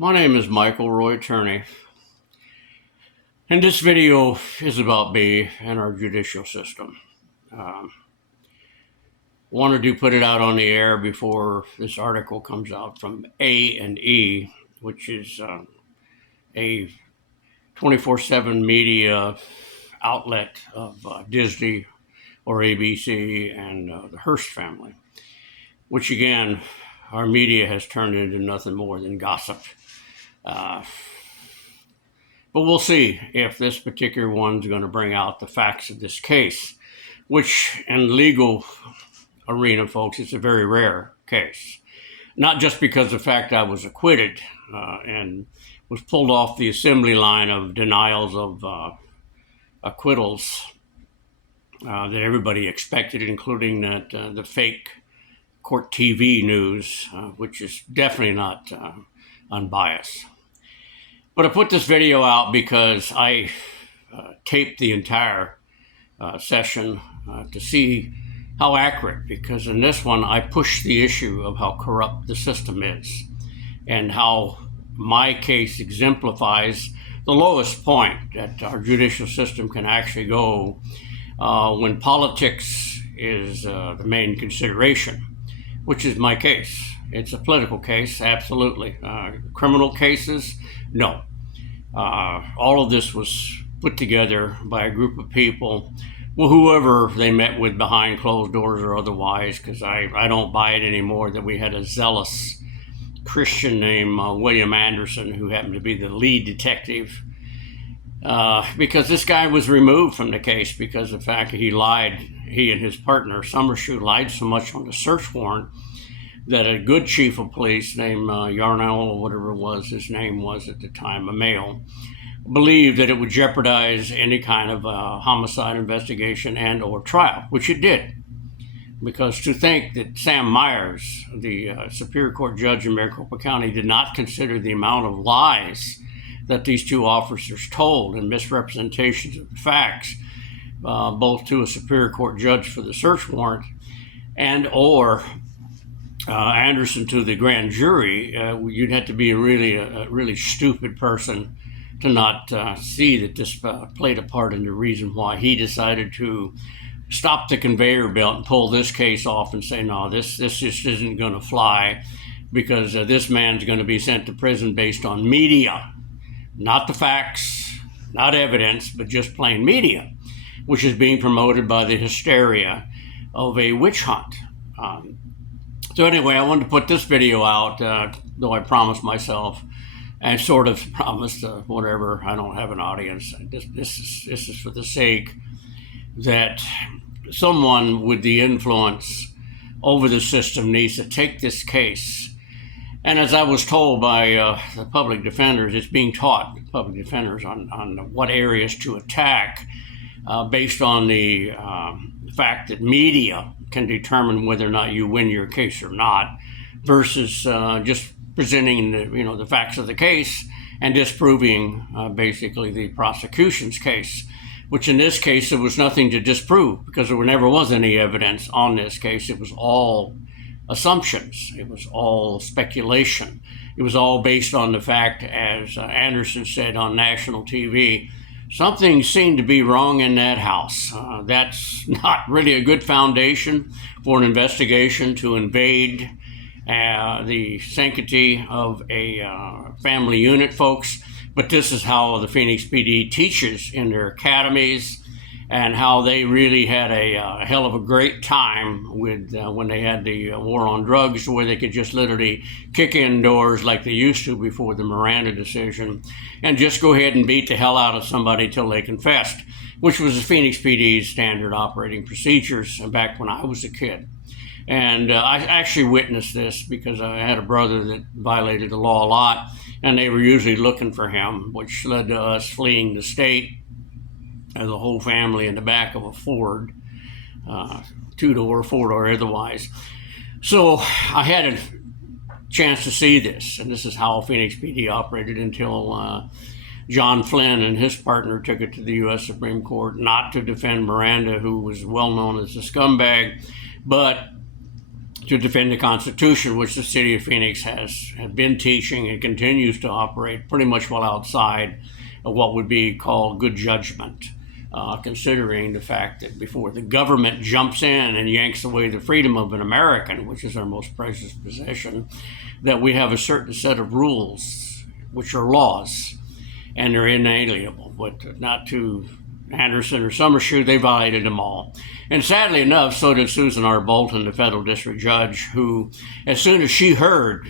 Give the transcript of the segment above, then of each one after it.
My name is Michael Roy Turney, and this video is about me and our judicial system. Wanted to put it out on the air before this article comes out from A&E, which is a 24/7 media outlet of Disney or ABC and the Hearst family, which again, our media has turned into nothing more than gossip. But we'll see if this particular one's going to bring out the facts of this case, which in legal arena, folks, it's a very rare case. Not just because of the fact I was acquitted and was pulled off the assembly line of denials of acquittals that everybody expected, including that the fake court TV news, which is definitely not unbiased. But I put this video out because I taped the entire session to see how accurate, because in this one I pushed the issue of how corrupt the system is and how my case exemplifies the lowest point that our judicial system can actually go when politics is the main consideration, which is my case. It's a political case, absolutely. Criminal cases, no. All of this was put together by a group of people, well, whoever they met with behind closed doors or otherwise, because I don't buy it anymore that we had a zealous Christian named William Anderson, who happened to be the lead detective, because this guy was removed from the case because of the fact that he and his partner, Summershoe, lied so much on the search warrant that a good chief of police named Yarnell, or whatever it was his name was at the time, a male, believed that it would jeopardize any kind of homicide investigation and or trial, which it did. Because to think that Sam Myers, the Superior Court judge in Maricopa County, did not consider the amount of lies that these two officers told and misrepresentations of facts, both to a Superior Court judge for the search warrant and or Anderson to the grand jury, you'd have to be a really stupid person to not see that this played a part in the reason why he decided to stop the conveyor belt and pull this case off and say, no, this just isn't going to fly, because this man's going to be sent to prison based on media, not the facts, not evidence, but just plain media, which is being promoted by the hysteria of a witch hunt. So anyway, I wanted to put this video out, though I promised myself, and sort of promised whatever, I don't have an audience. This is for the sake that someone with the influence over the system needs to take this case. And as I was told by the public defenders, it's being taught public defenders on what areas to attack based on the fact that media can determine whether or not you win your case or not, versus just presenting the facts of the case and disproving basically the prosecution's case, which in this case there was nothing to disprove, because there never was any evidence on this case. It was all assumptions. It was all speculation. It was all based on the fact, as Anderson said on national TV, something seemed to be wrong in that house. That's not really a good foundation for an investigation to invade the sanctity of a family unit, folks. But this is how the Phoenix PD teaches in their academies, and how they really had a hell of a great time with when they had the war on drugs, where they could just literally kick in doors like they used to before the Miranda decision and just go ahead and beat the hell out of somebody till they confessed, which was the Phoenix PD's standard operating procedures back when I was a kid. And I actually witnessed this because I had a brother that violated the law a lot, and they were usually looking for him, which led to us fleeing the state as a whole family in the back of a Ford, two-door, four-door otherwise. So I had a chance to see this, and this is how Phoenix PD operated until John Flynn and his partner took it to the U.S. Supreme Court, not to defend Miranda, who was well known as a scumbag, but to defend the Constitution, which the city of Phoenix has been teaching and continues to operate pretty much well outside of what would be called good judgment, considering the fact that before the government jumps in and yanks away the freedom of an American, which is our most precious possession, that we have a certain set of rules, which are laws, and they're inalienable. But not to Anderson or Summershoe, they violated them all. And sadly enough, so did Susan R. Bolton, the federal district judge, who, as soon as she heard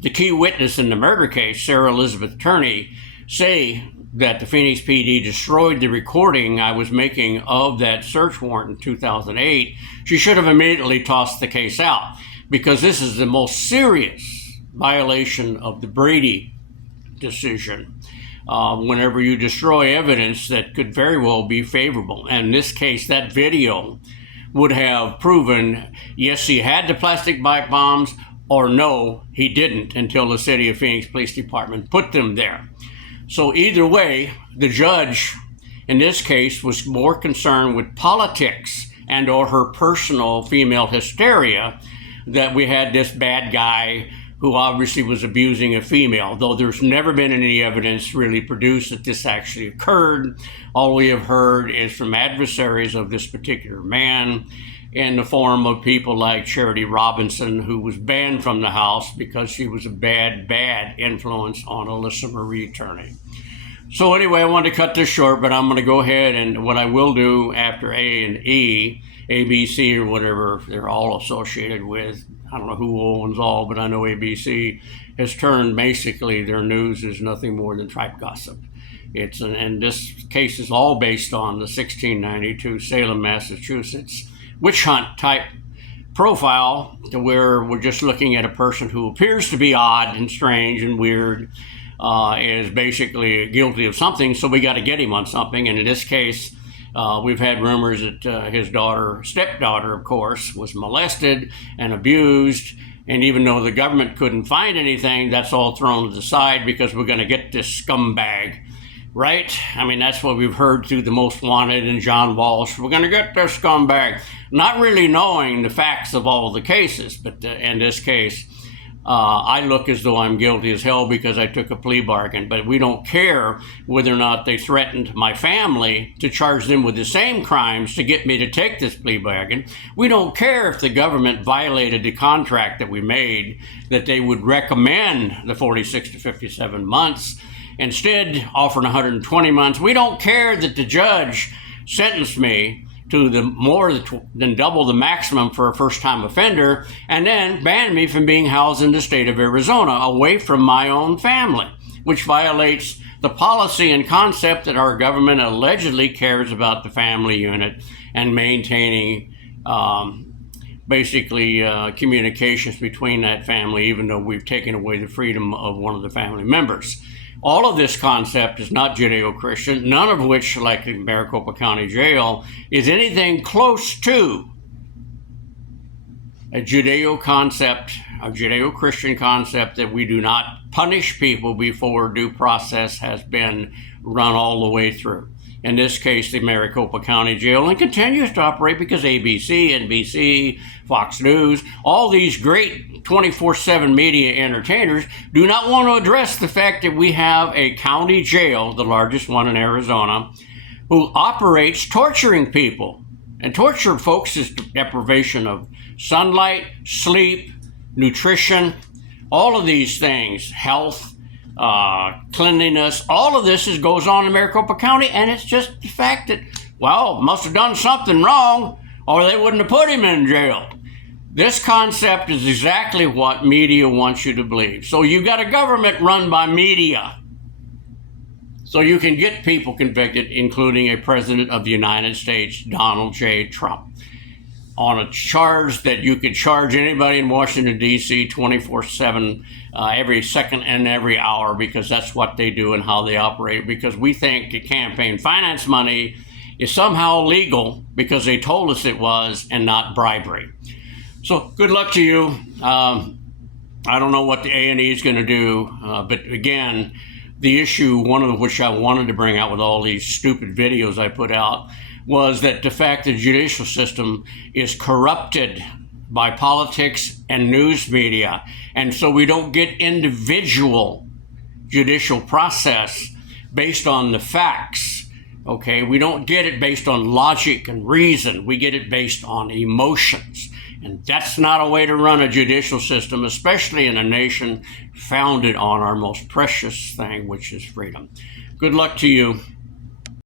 the key witness in the murder case, Sarah Elizabeth Turney, say that the Phoenix PD destroyed the recording I was making of that search warrant in 2008, she should have immediately tossed the case out, because this is the most serious violation of the Brady decision. Whenever you destroy evidence that could very well be favorable. And in this case, that video would have proven, yes, he had the plastic pipe bombs, or no, he didn't, until the City of Phoenix Police Department put them there. So either way, the judge in this case was more concerned with politics and or her personal female hysteria, that we had this bad guy who obviously was abusing a female, though there's never been any evidence really produced that this actually occurred. All we have heard is from adversaries of this particular man in the form of people like Charity Robinson, who was banned from the house because she was a bad influence on Alyssa Marie Turney. So anyway, I wanted to cut this short, but I'm going to go ahead, and what I will do after A and E, ABC or whatever they're all associated with, I don't know who owns all, but I know ABC has turned basically their news is nothing more than tripe gossip. And this case is all based on the 1692 Salem, Massachusetts witch hunt type profile, to where we're just looking at a person who appears to be odd and strange and weird, is basically guilty of something, so we got to get him on something. And in this case, we've had rumors that his stepdaughter, of course, was molested and abused. And even though the government couldn't find anything, that's all thrown to the side because we're going to get this scumbag, right? I mean, that's what we've heard through the Most Wanted and John Walsh. We're going to get this scumbag, not really knowing the facts of all the cases. But in this case, I look as though I'm guilty as hell because I took a plea bargain, but we don't care whether or not they threatened my family to charge them with the same crimes to get me to take this plea bargain. We don't care if the government violated the contract that we made, that they would recommend the 46 to 57 months, instead offering 120 months. We don't care that the judge sentenced me to the more than double the maximum for a first-time offender, and then banned me from being housed in the state of Arizona, away from my own family, which violates the policy and concept that our government allegedly cares about the family unit and maintaining communications between that family, even though we've taken away the freedom of one of the family members. All of this concept is not Judeo-Christian, none of which, like the Maricopa County Jail, is anything close to a Judeo-Christian concept that we do not punish people before due process has been run all the way through. In this case, the Maricopa County Jail, and continues to operate because ABC, NBC, Fox News, all these great 24/7 media entertainers do not want to address the fact that we have a county jail, the largest one in Arizona, who operates torturing people. And torture, folks, is deprivation of sunlight, sleep, nutrition, all of these things, health, cleanliness, all of this goes on in Maricopa County, and it's just the fact that, well, must have done something wrong or they wouldn't have put him in jail. This concept is exactly what media wants you to believe. So you got a government run by media, so you can get people convicted, including a president of the United States, Donald J. Trump, on a charge that you could charge anybody in Washington, D.C. 24/7, every second and every hour, because that's what they do and how they operate, because we think the campaign finance money is somehow legal because they told us it was, and not bribery. So good luck to you. I don't know what the A&E is going to do, but again, the issue, one of which I wanted to bring out with all these stupid videos I put out, was that the fact that the judicial system is corrupted by politics and news media. And so we don't get individual judicial process based on the facts. Okay, we don't get it based on logic and reason. We get it based on emotions. And that's not a way to run a judicial system, especially in a nation founded on our most precious thing, which is freedom. Good luck to you.